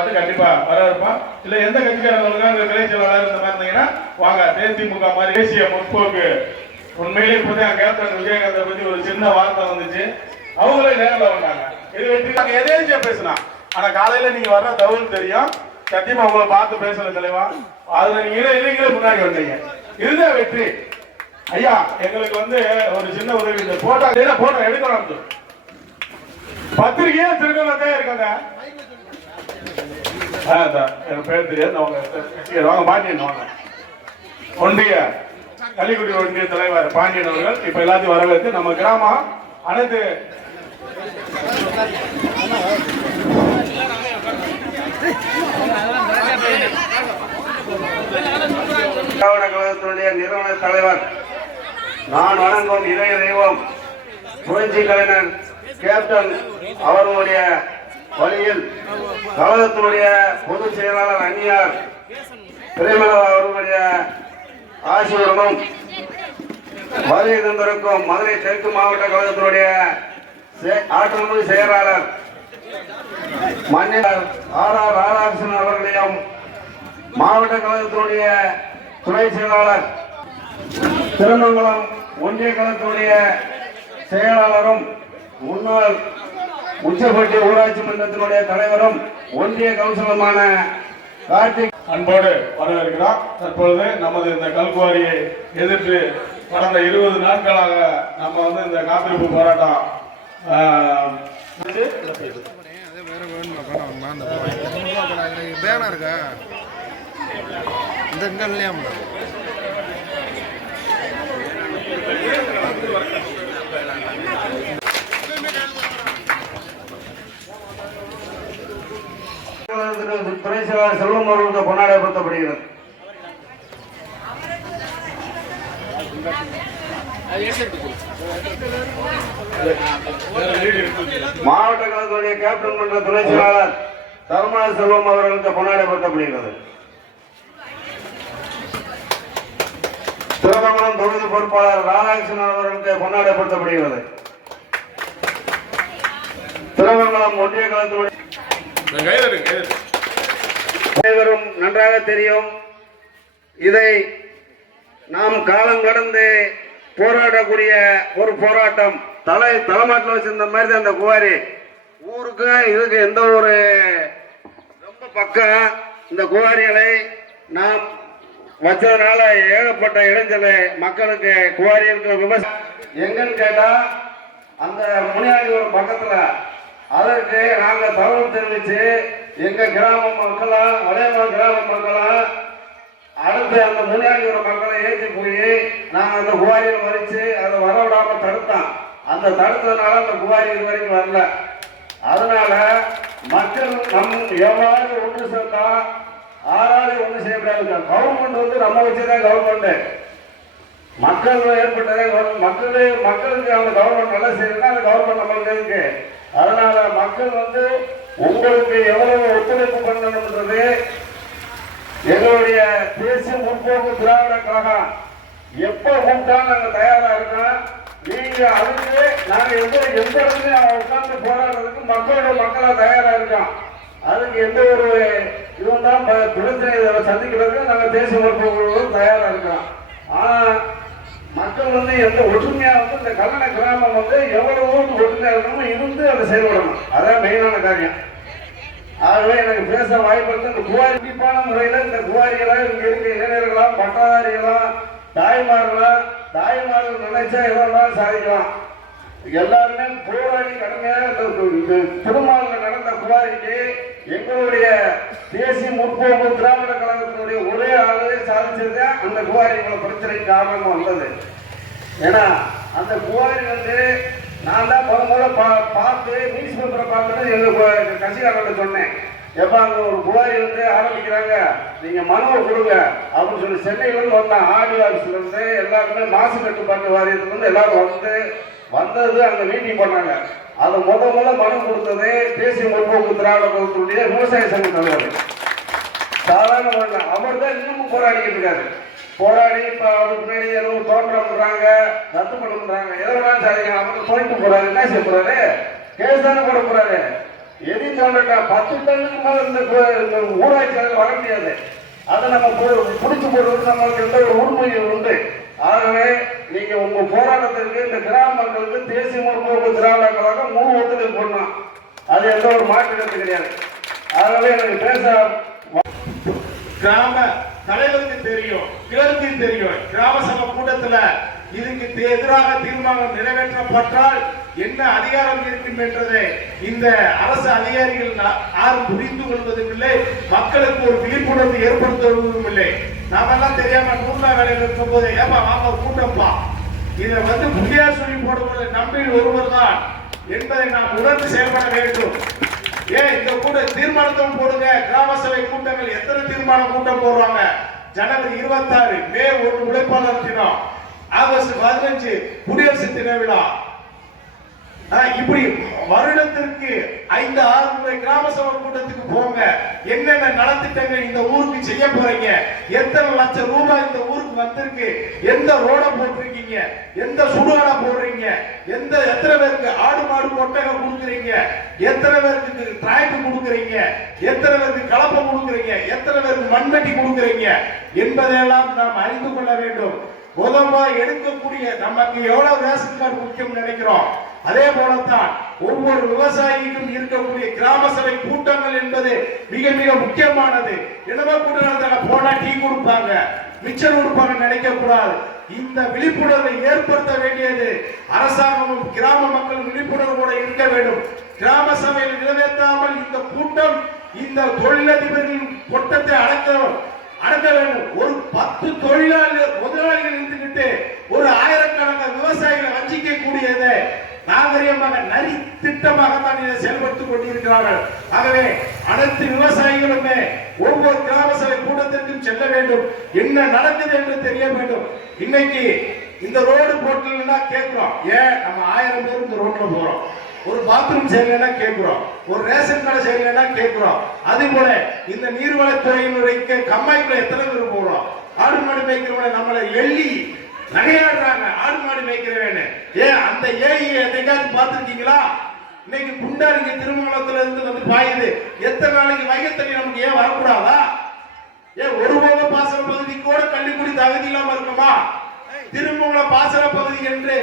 பார்த்து கண்டிப்பா இருப்போம் இல்ல எந்த கட்சிக்காரங்களுக்கும் அந்த கிளை செயலாளர் இந்த மாதிரி இருந்தீங்கன்னா வாங்க தேசிமுக மாதிரி தேசிய முற்போக்கு. உண்மையிலேயே இப்போதான் கேப்டன் விஜயகாந்தை பத்தி ஒரு சின்ன வார்த்தை வந்துச்சு. அவங்களே நேரில் வந்தாங்க. இது வெற்றி. நாங்க எதேச்சியா பேசலாம். ஆனா காலையில நீங்க வர்ற தகவல் தெரியும். சத்தியமா உங்களை பார்த்து பேசல தலைவா. அதுல நீங்க இல்லைங்களே முன்னாடி வந்தீங்க. இதுதான் வெற்றி. ஐயா எங்களுக்கு வந்து ஒரு சின்ன உதவி. இந்த போட்டோ போட்டோ எடுக்கணும் பத்திரிகையா திருநெல்வேலி தான் இருக்காங்க. ஆ, என் எனக்கு பேர் தெரியாது அவங்க வாங்க பாண்டியன் வாங்க ஒன்றிய கள்ளிக்குடி ஒன்றிய தலைவர் பாண்டியன் அவர்கள் இப்ப எல்லாத்தையும் வரவேற்று நம்ம கிராமம் அனைத்து திராவிட கழகத்தினுடைய நிறுவன தலைவர் நான் வணங்கும் இதய தெய்வம் புரட்சி கலைஞர் கேப்டன் அவர்களுடைய வழியில் கழகத்தினுடைய பொதுச் செயலாளர் அந்நியார் பிரேமலதா அவர்களுடைய ஆசீர்வாதமும் வருகை தந்திருக்கும் மதுரை தெற்கு மாவட்ட கழகத்தினுடைய செ- ஆற்றல்மிகு செயலாளர் மன்னர் ஆர் ஆர் ராதாகிருஷ்ணன் அவர்களையும் மாவட்ட கழகத்தினுடைய துணை செயலாளர் திருமங்கலம் ஒன்றிய கழகத்தினுடைய செயலாளரும் முன்னாள் உச்சப்பட்டி ஊராட்சி மன்றத்தினுடைய தலைவரும் ஒன்றிய கவுன்சிலருமான கார்த்திக் அன்போடு வரவேற்கிறோம். தற்பொழுது நமது இந்த கல்குவாரியை எதிர்த்து கடந்த இருபது நாட்களாக நம்ம வந்து இந்த காத்திருப்பு போராட்டம் ஆ, வந்து அதே வேற வேணுமா பணம் வேணுமா அந்த பேனா இருக்கா இந்த இங்க செல்வம் அவர்களுக்கு கொண்டாடப்படுத்தப்படுகிறது மாவட்ட கழகத்துடைய கேப்டன் மன்ற துணை செயலாளர் தர்மநாத செல்வம் அவர்களுக்கு கொண்டாடப்படுத்தப்படுகிறது திருமங்கலம் தொகுதி பொறுப்பாளர் ராதாகிருஷ்ணன் அவர்களுக்கு கொண்டாடப்படுத்தப்படுகிறது திருமங்கலம் ஒன்றிய கழகத்துடைய அனைவரும் நன்றாக தெரியும். இதை நாம் காலம் கடந்து போராடக்கூடிய ஒரு போராட்டம். தலை தலைமாட்டில் வச்சிருந்த மாதிரி தான் அந்த குவாரி. ஊருக்கு இதுக்கு எந்த ஒரு ரொம்ப பக்கம் இந்த குவாரிகளை நாம் வச்சதுனால ஏகப்பட்ட இடைஞ்சல் மக்களுக்கு குவாரிகளுக்கு விமர்சனம் எங்கன்னு கேட்டால் அந்த முனியாண்டி ஒரு பக்கத்தில் அதற்கு நாங்கள் தகவல் தெரிவித்து எங்க கிராம மக்களும் வளையமலை கிராம மக்களா அடுத்து அந்த முனியாண்டியோட மக்களை ஏற்றி போய் நாங்க அந்த குவாரியில் வரிச்சு அதை வரவிடாம தடுத்தான் அந்த தடுத்ததுனால அந்த குவாரி இது வரைக்கும் வரல. அதனால மக்கள் நம் எவ்வாறு ஒன்று சேர்ந்தா ஆறாவது ஒன்று செய்யக்கூடாது கவர்மெண்ட் வந்து நம்ம வச்சுதான் கவர்மெண்ட் மக்கள் ஏற்பட்டதே மக்களே மக்களுக்கு அந்த கவர்மெண்ட் நல்லா செய்யணும்னா அந்த கவர்மெண்ட் நம்மளுக்கு இருக்கு. அதனால மக்கள் வந்து உங்களுக்கு எவ்வளவு ஒத்துழைப்பு பண்ணணுன்றது எங்களுடைய தேசிய முற்போக்கு திராவிட கழகம் எப்ப கூப்பிட்டா நாங்க தயாரா இருக்கோம். நீங்க அதுக்கு நாங்க எந்த எந்த இடத்துலயும் உட்கார்ந்து போராடுறதுக்கு மக்களோட மக்களா தயாரா இருக்கோம். அதுக்கு எந்த ஒரு இதுவும் தான் பிரச்சனை சந்திக்கிறதுக்கு நாங்க தேசிய முற்போக்கு தயாரா இருக்கோம். ஆனா மக்கள் வந்து எந்த ஒற்றுமையா வந்து இந்த கல்லணை கிராமம் வந்து எவ்வளவு ஒற்றுமையா இருக்கணுமோ இருந்து அதை செயல்படணும். அதான் மெயினான காரியம். ஆகவே எனக்கு பேச வாய்ப்பு இந்த குவாரி குறிப்பான முறையில இந்த குவாரிகளா இங்க இருக்க இளைஞர்களாம் பட்டதாரிகளாம் தாய்மார்களாம் தாய்மார்கள் நினைச்சா எதெல்லாம் சாதிக்கலாம். எல்லாருமே போராடி கடுமையாக இந்த நடந்த குவாரிக்கு எங்களுடைய தேசிய முற்போக்கு திராவிட கழகத்தினுடைய ஒரே ஆளே சாதிச்சது அந்த குவாரி பிரச்சனைக்கு காரணமாக வந்தது. ஏன்னா அந்த குவாரி வந்து நான் தான் முத முதல்ல பா பார்த்து நியூஸ் பேப்பரை பார்த்துட்டு எங்கள் கசிகாரர்கிட்ட சொன்னேன். எப்போ அங்கே ஒரு குழாய் இருந்து ஆரம்பிக்கிறாங்க. நீங்கள் மனுவை கொடுங்க அப்படின்னு சொல்லி சென்னையிலேருந்து வந்தேன். ஆடி ஆஃபீஸ்லேருந்து எல்லாருமே மாசு கட்டுப்பாட்டு வாரியத்துலேருந்து எல்லாரும் வந்து வந்தது அங்கே மீட்டிங் பண்ணாங்க. அதை முத முதல்ல மனு கொடுத்தது தேசிய முற்போக்கு திராவிட கழகத்துடைய விவசாய சங்க தலைவர். சாதாரண அவர் தான் இன்னமும் போராடிக்கிட்டு இருக்காரு. போராடி இப்ப அதுக்கு முன்னாடி ஏதோ தோற்றம் ரத்து பண்ண பண்றாங்க வேணாலும் சாதிக்கலாம் அவருக்கு போயிட்டு போறாரு என்ன செய்ய போறாரு? கேஸ் தானே போட போறாரு. எரி தோன்ற பத்து டன்னுக்கு மேல இந்த ஊராட்சி வர முடியாது. அதை நம்ம பிடிச்சி போடுறது நம்மளுக்கு எந்த ஒரு உரிமையும் உண்டு. ஆகவே நீங்க உங்க போராட்டத்திற்கு இந்த கிராம மக்களுக்கு தேசிய முற்போக்கு திராவிட கழகம் முழு ஒத்துழைப்பு பண்ணலாம் அது எந்த ஒரு மாற்று கருத்து கிடையாது. ஆகவே எனக்கு பேச கிராம தலைவருக்கு தெரியும் கிளர்க்கு தெரியும். கிராம சபை கூட்டத்துல இதுக்கு எதிராக தீர்மானம் நிறைவேற்றப்பட்டால் என்ன அதிகாரம் இருக்கும் என்றதை இந்த அரசு அதிகாரிகள் யாரும் புரிந்து கொள்வதும் இல்லை. மக்களுக்கு ஒரு விழிப்புணர்வு ஏற்படுத்துவதும் இல்லை. நாமெல்லாம் தெரியாம நூறுலா வேலையில் இருக்கும் போது ஏப்பா வாங்க கூட்டப்பா இதை வந்து புதியா சொல்லி போடுவது நம்மில் ஒருவர் தான் என்பதை நாம் உணர்ந்து செயல்பட வேண்டும். ஏன் இந்த கூட தீர்மானத்தும் போடுங்க? கிராம சபை கூட்டங்கள் எத்தனை தீர்மானம் கூட்டம் போடுறாங்க? ஜனவரி இருபத்தாறு மே ஒன்று உழைப்பாளர் தினம் ஆகஸ்ட் பதினஞ்சு குடியரசு தின விழா. இப்படி வருடத்திற்கு ஐந்து ஆறு முறை கிராம சபை கூட்டத்துக்கு போங்க. என்னென்ன நலத்திட்டங்கள் இந்த ஊருக்கு செய்ய போறீங்க? எத்தனை லட்சம் ரூபாய் இந்த ஊருக்கு வந்திருக்கு? எந்த ரோட போட்டிருக்கீங்க? எந்த சுடுகாடை போடுறீங்க? எந்த எத்தனை பேருக்கு ஆடு மாடு கொட்டகை கொடுக்குறீங்க? எத்தனை பேருக்கு டிராக்டர் கொடுக்குறீங்க? எத்தனை பேருக்கு கலப்பை கொடுக்குறீங்க? எத்தனை பேருக்கு மண்வெட்டி கொடுக்குறீங்க? என்பதையெல்லாம் நாம் அறிந்து கொள்ள வேண்டும். முதல்ல எடுக்கக்கூடிய நமக்கு எவ்வளவு ரேஷன் கார்டு முக்கியம் நினைக்கிறோம்? அதே போலத்தான் ஒவ்வொரு விவசாயிக்கும் இருக்கக்கூடிய கிராம சபை கூட்டங்கள் என்பது மிக மிக முக்கியமானது. என்னவோ கூட்டம் போனா டீ கொடுப்பாங்க மிச்சர் கொடுப்பாங்க நினைக்க கூடாது இந்த விழிப்புணர்வை ஏற்படுத்த வேண்டியது அரசாங்கமும் கிராம மக்களும் விழிப்புணர்வோடு இருக்க வேண்டும். கிராம சபையில் நிறைவேற்றாமல் இந்த கூட்டம் இந்த தொழிலதிபர்களின் கொட்டத்தை அடக்க அடக்க வேண்டும். ஒரு பத்து தொழிலாளர் முதலாளிகள் இருந்துகிட்டு ஒரு ஆயிரக்கணக்கான விவசாயிகளை வஞ்சிக்க கூடியதை நாகரிகமாக நரி திட்டமாக தான் இதை செயல்படுத்திக் கொண்டிருக்கிறார்கள். ஆகவே அனைத்து விவசாயிகளுமே ஒவ்வொரு கிராம சபை கூட்டத்திற்கும் செல்ல வேண்டும். என்ன நடக்குது என்று தெரிய வேண்டும். இன்னைக்கு இந்த ரோடு போட்டலன்னா கேட்கிறோம்? ஏன் நம்ம ஆயிரம் பேர் இந்த ரோட்ல போறோம். ஒரு பாத்ரூம் செய்யலைன்னா கேட்கிறோம்? ஒரு ரேஷன் கடை செய்யலைன்னா கேட்கிறோம்? அதே போல இந்த நீர்வளத்துறையினுடைய கம்மாய்க்குள்ள எத்தனை பேர் போறோம்? ஆடு மாடு மேய்க்கிறவங்களை நம்மளை எள்ளி நகையாடுறாங்க ஆடு மாடு மேய்க்கிறவேன்னு ஏன் அந்த ஏஐ எதைக்காவது பார்த்துருக்கீங்களா? இன்னைக்கு குண்டாரிங்க திருமணத்துல இருந்து வந்து பாயுது. எத்தனை நாளைக்கு வகை தண்ணி நமக்கு ஏன் வரக்கூடாதா? ஏன் ஒரு போக பாசன பகுதிக்கு கூட கள்ளிக்குடி தகுதி இல்லாம இருக்குமா திருமங்கல பாசன பகுதி என்று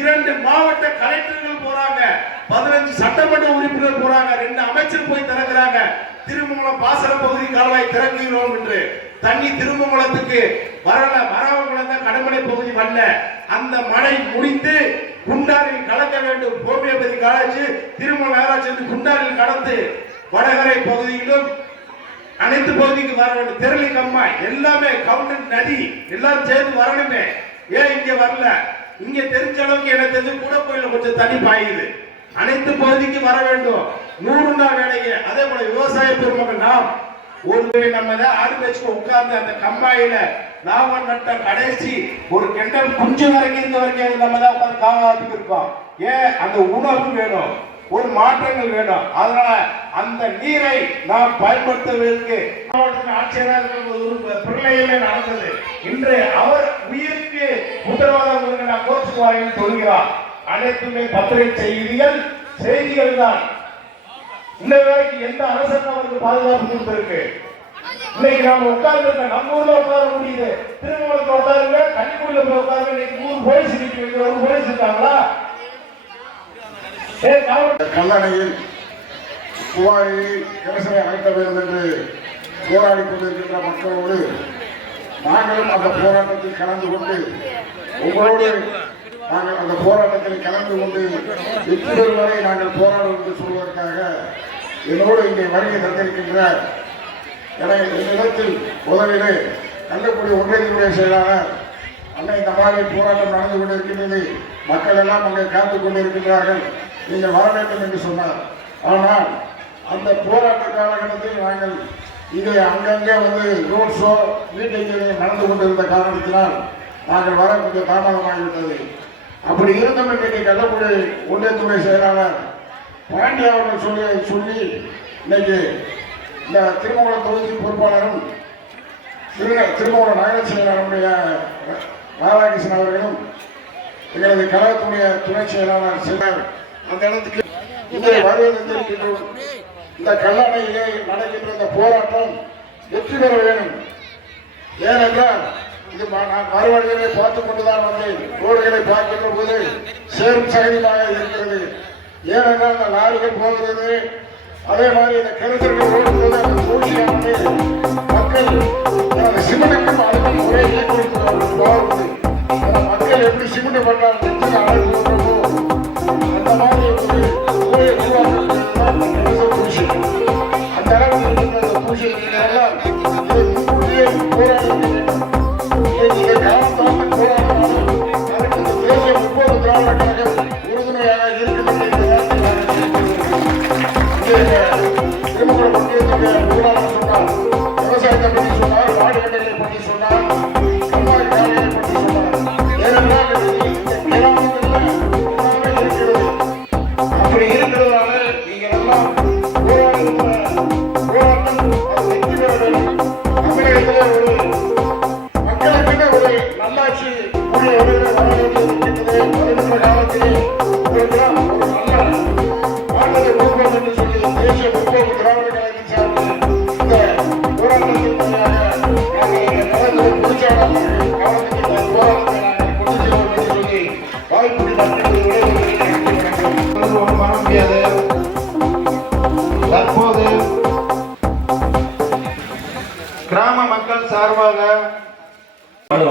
இரண்டு மாவட்ட கலெக்டர்கள் போறாங்க. பதினஞ்சு சட்டமன்ற உறுப்பினர் போறாங்க. ரெண்டு அமைச்சர் போய் திறக்கிறாங்க. திருமங்கலம் பாசன பகுதி கால்வாய் திறக்கிறோம் என்று. தண்ணி திருமங்கலத்துக்கு வரல வரவங்குளம் கடமனை பகுதி வரல அந்த மழை முடிந்து குண்டாரில் கலக்க வேண்டும். ஹோமியோபதி காலேஜ் திருமண நகராட்சி குண்டாரில் கடந்து வடகரை பகுதியிலும் அனைத்து பகுதிக்கு வர வேண்டும். திரளி கம்மா எல்லாமே கவுண்டன் நதி எல்லாரும் சேர்ந்து வரணுமே. ஏன் இங்க வரல? இங்க தெரிஞ்ச அளவுக்கு எனக்கு தெரிஞ்சு கூட கோயில கொஞ்சம் தண்ணி பாயுது. அனைத்து பகுதிக்கு வர வேண்டும். நூறு நாள் வேலைக்கு அதே போல விவசாய பெருமக்கள் நாம் ஒரு முறை நம்ம தான் ஆடு வச்சு உட்கார்ந்து அந்த கம்பாயில நாம நட்ட கடைசி ஒரு கெண்டல் குஞ்சு வரைக்கும் இந்த வரைக்கும் நம்ம தான் உட்காந்து காவாத்துக்கு இருக்கோம் ஏன்? அந்த உணவு வேணும். ஒரு மாற்றங்கள் வேணும். அதனால அந்த நீரை நாம் பயன்படுத்துவதற்கு ஆட்சியராக இருக்கும்போது நடந்தது. இன்று அவர் உயிருக்கு உத்தரவாதம் கொடுக்க நான் கோர்ட்டுக்கு சொல்கிறார். அனைத்துமே பத்திரிகை செய்திகள் செய்திகள் தான். இந்த வேலைக்கு எந்த அரசாங்கம் அவருக்கு பாதுகாப்பு கொடுத்திருக்கு. இன்னைக்கு நாம உட்கார்ந்து நம்ம ஊர்ல உட்கார முடியுது. திருமணத்துல உட்காருங்க கன்னிக்குடியில போய் உட்காருங்க. இன்னைக்கு நூறு போலீஸ் நிற்க வைக்கிறவங்க போலீஸ் இருக்காங்களா? ஏ கல்லணையில் குவாரியை கரிசனை அகற்ற வேண்டும் என்று போராடி கொண்டிருக்கின்ற மக்களோடு நாங்களும் அந்த போராட்டத்தில் கலந்து கொண்டு உங்களோடு நாங்கள் அந்த போராட்டத்தில் கலந்து கொண்டு வெற்றி பெறும் வரை நாங்கள் போராடுவோம் என்று சொல்வதற்காக என்னோடு இங்கே வருகை தந்திருக்கின்றார். என என்னிடத்தில் உதவியிலே கள்ளக்குடி ஒன்றியத்தினுடைய செயலாளர் அன்னை இந்த மாதிரி போராட்டம் நடந்து கொண்டிருக்கின்றது. மக்கள் எல்லாம் அங்கே காத்து கொண்டிருக்கின்றார்கள். நீங்கள் வர வேண்டும் என்று சொன்னார். ஆனால் அந்த போராட்ட காலகட்டத்தில் நாங்கள் இதை அங்கங்கே வந்து ரோட் ஷோ மீட்டிங் நடந்து கொண்டிருந்த காரணத்தினால் நாங்கள் வர கொஞ்சம் தாமதமாகிவிட்டது. அப்படி இருந்தும் இன்றைக்கு கள்ளக்குடி ஒன்றியத்துறை செயலாளர் பாண்டி அவர்கள் சொல்லி சொல்லி இன்னைக்கு இந்த திருமங்கலம் தொகுதி பொறுப்பாளரும் திரு திருமண நகர ராதாகிருஷ்ணன் அவர்களும் எங்களது கழகத்துடைய துணை செயலாளர் சிலர் அந்த இடத்துக்கு இங்கே வருவதற்கு இந்த கல்லணையிலே நடக்கின்ற இந்த போராட்டம் வெற்றி பெற வேண்டும். ஏனென்றால் இது நான் மறுவழிகளை பார்த்துக் கொண்டுதான் வந்தேன். ரோடுகளை பார்க்கின்ற போது சேரும் சகதியாக இருக்கிறது. ஏனென்றால் அந்த லாரிகள் போகிறது அதே மாதிரி இந்த கருத்தர்கள் ஓடும்போது அந்த சூழ்ச்சியானது மக்கள் அந்த சிமெண்ட்டுக்கும் அதுக்கும் ஒரே ஈக்குவல் போகிறது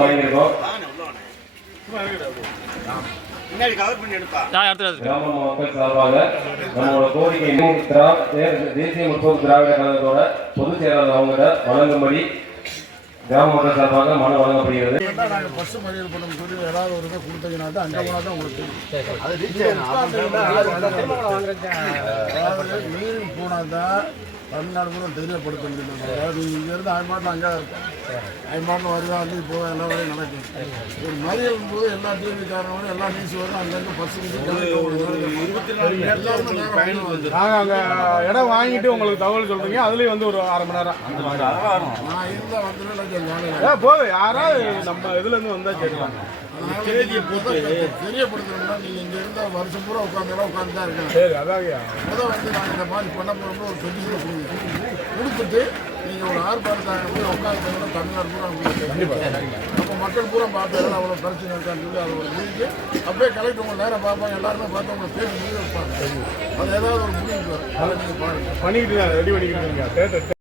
வாங்கியிருக்கோம். கிராம மக்கள் சார்பாக நம்மளோட கோரிக்கை தேசிய முற்போக்கு திராவிட கழகத்தோட பொதுச் செயலாளர் அவங்ககிட்ட வழங்கும்படி கிராம மக்கள் சார்பாக மனு வழங்கப்படுகிறது. நாங்கள் பஸ் மறியல் பண்ண சொல்லி ஏதாவது ஒரு இதை கொடுத்தீங்கன்னா தான் அங்கே போனால் தான் உங்களுக்கு தெரியும். அதாவது மீறி போனால் தான் தமிழ்நாடு கூட தெரியப்படுத்த முடியும் அதாவது இங்கேருந்து ஆய்மாட்டில் அங்கே இருக்கும் ஆய்மாட்டில் வருதா வந்து இப்போ எல்லா வேலையும் நடக்கும் ஒரு மறியல் போது எல்லா டிவி காரணங்களும் எல்லா நியூஸ் வரும் அங்கங்கே பஸ் இருபத்தி நாலு எல்லாருமே நேரம் வந்து நாங்கள் அங்கே இடம் வாங்கிட்டு உங்களுக்கு தகவல் சொல்றீங்க அதுலேயும் வந்து ஒரு அரை மணி நேரம். நான் இருந்தால் வந்து வேலையில் ஏ போதும் யாராவது நம்ம இதுலேருந்து வந்தால் சரிவாங்க தேதியை போட்டு தெரியப்படுத்தணும்னா நீங்கள் இங்கே இருந்தால் வருஷம் பூரா உட்காந்து உட்காந்து தான் இருக்கணும் சரி அதாங்க முதல் வந்து நாங்கள் இந்த மாதிரி பண்ண போகிறோம்னு ஒரு பெட்டிஷனை கொடுங்க கொடுத்துட்டு நீங்கள் ஒரு ஆர்ப்பாட்டத்தை போய் உட்காந்து தமிழ்நாடு பூரா உங்களுக்கு அப்போ மக்கள் பூரா பார்த்தாரு அவ்வளோ பிரச்சனை இருக்கான்னு சொல்லி அதை ஒரு முடிஞ்சு அப்படியே கலெக்டர் உங்களை நேரம் பார்ப்பாங்க. எல்லாருமே பார்த்து உங்களை பேசி முடிவு வைப்பாங்க அது ஏதாவது ஒரு முடிவு அதை நீங்கள் பாருங்கள் பண்ணிக்கிட்டு ரெடி பண்ணிக்கிட்டு இருக்கீங்க.